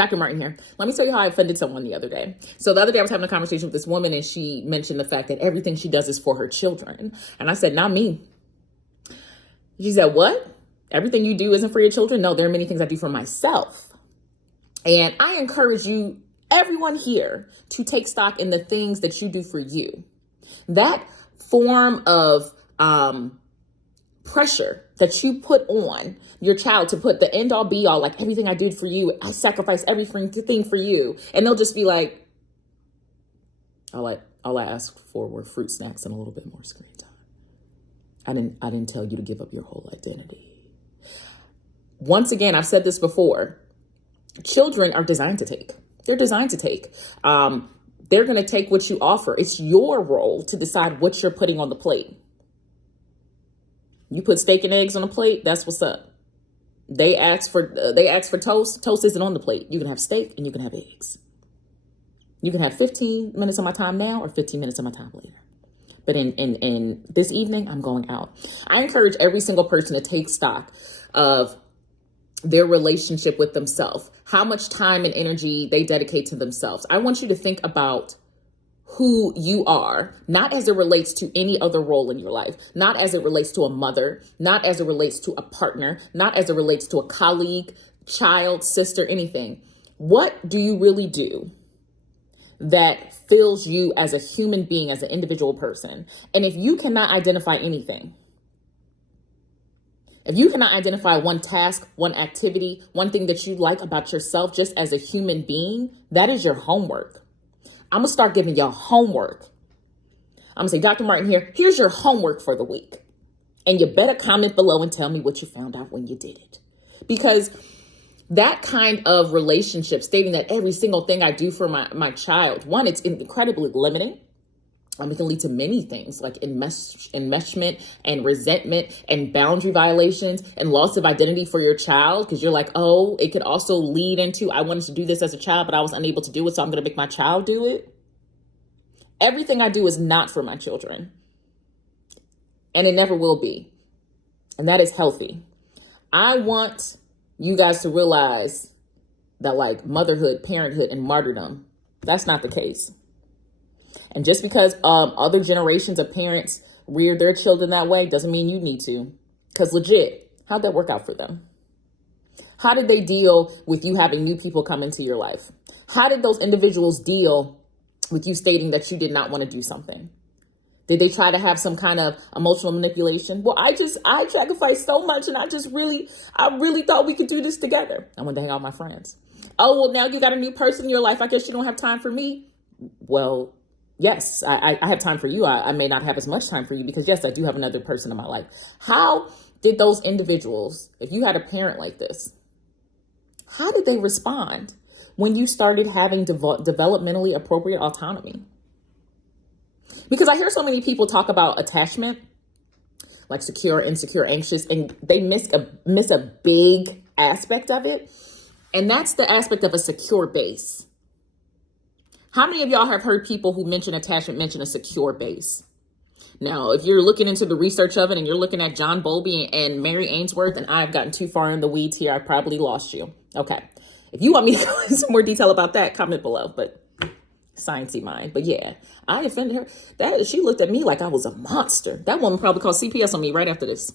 Dr. Martin here. Let me tell you how I offended someone the other day. So the other day I was having a conversation with this woman and she mentioned the fact that everything she does is for her children. And I said, not me. She said, what? Everything you do isn't for your children? No, there are many things I do for myself. And I encourage you, everyone here, to take stock in the things that you do for you. That form of pressure that you put on your child to put the end all be all, like everything I did for you, I sacrificed everything for you. And they'll just be like, all I asked for were fruit snacks and a little bit more screen time. I didn't tell you to give up your whole identity. Once again, I've said this before. Children are designed to take. They're designed to take. They're going to take what you offer. It's your role to decide what you're putting on the plate. You put steak and eggs on a plate, that's what's up. They ask for toast. Toast isn't on the plate. You can have steak and you can have eggs. You can have 15 minutes of my time now or 15 minutes of my time later. But in this evening, I'm going out. I encourage every single person to take stock of their relationship with themselves, how much time and energy they dedicate to themselves. I want you to think about who you are, not as it relates to any other role in your life, not as it relates to a mother, not as it relates to a partner, not as it relates to a colleague, child, sister, anything. What do you really do that fills you as a human being, as an individual person? And if you cannot identify anything, if you cannot identify one task, one activity, one thing that you like about yourself just as a human being, that is your homework. I'm going to start giving y'all homework. I'm going to say, Dr. Martin here, here's your homework for the week. And you better comment below and tell me what you found out when you did it. Because that kind of relationship, stating that every single thing I do for my child, one, it's incredibly limiting. It can lead to many things like enmeshment and resentment and boundary violations and loss of identity for your child. Because you're like, oh, it could also lead into, I wanted to do this as a child, but I was unable to do it. So I'm going to make my child do it. Everything I do is not for my children. And it never will be. And that is healthy. I want you guys to realize that like motherhood, parenthood, and martyrdom, that's not the case. And just because other generations of parents rear their children that way doesn't mean you need to. Because legit, how'd that work out for them? How did they deal with you having new people come into your life? How did those individuals deal with you stating that you did not want to do something? Did they try to have some kind of emotional manipulation? Well, I sacrificed so much and I really thought we could do this together. I wanted to hang out with my friends. Oh, well, now you got a new person in your life. I guess you don't have time for me. Well, yes, I have time for you. I may not have as much time for you because, yes, I do have another person in my life. How did those individuals, if you had a parent like this, how did they respond when you started having developmentally appropriate autonomy? Because I hear so many people talk about attachment, like secure, insecure, anxious, and they miss a big aspect of it. And that's the aspect of a secure base. How many of y'all have heard people who mention attachment mention a secure base? Now, if you're looking into the research of it and you're looking at John Bowlby and Mary Ainsworth, and I've gotten too far in the weeds here, I probably lost you. Okay. If you want me to go into some more detail about that, comment below. But sciencey mind. But yeah, I offended her. She looked at me like I was a monster. That woman probably called CPS on me right after this.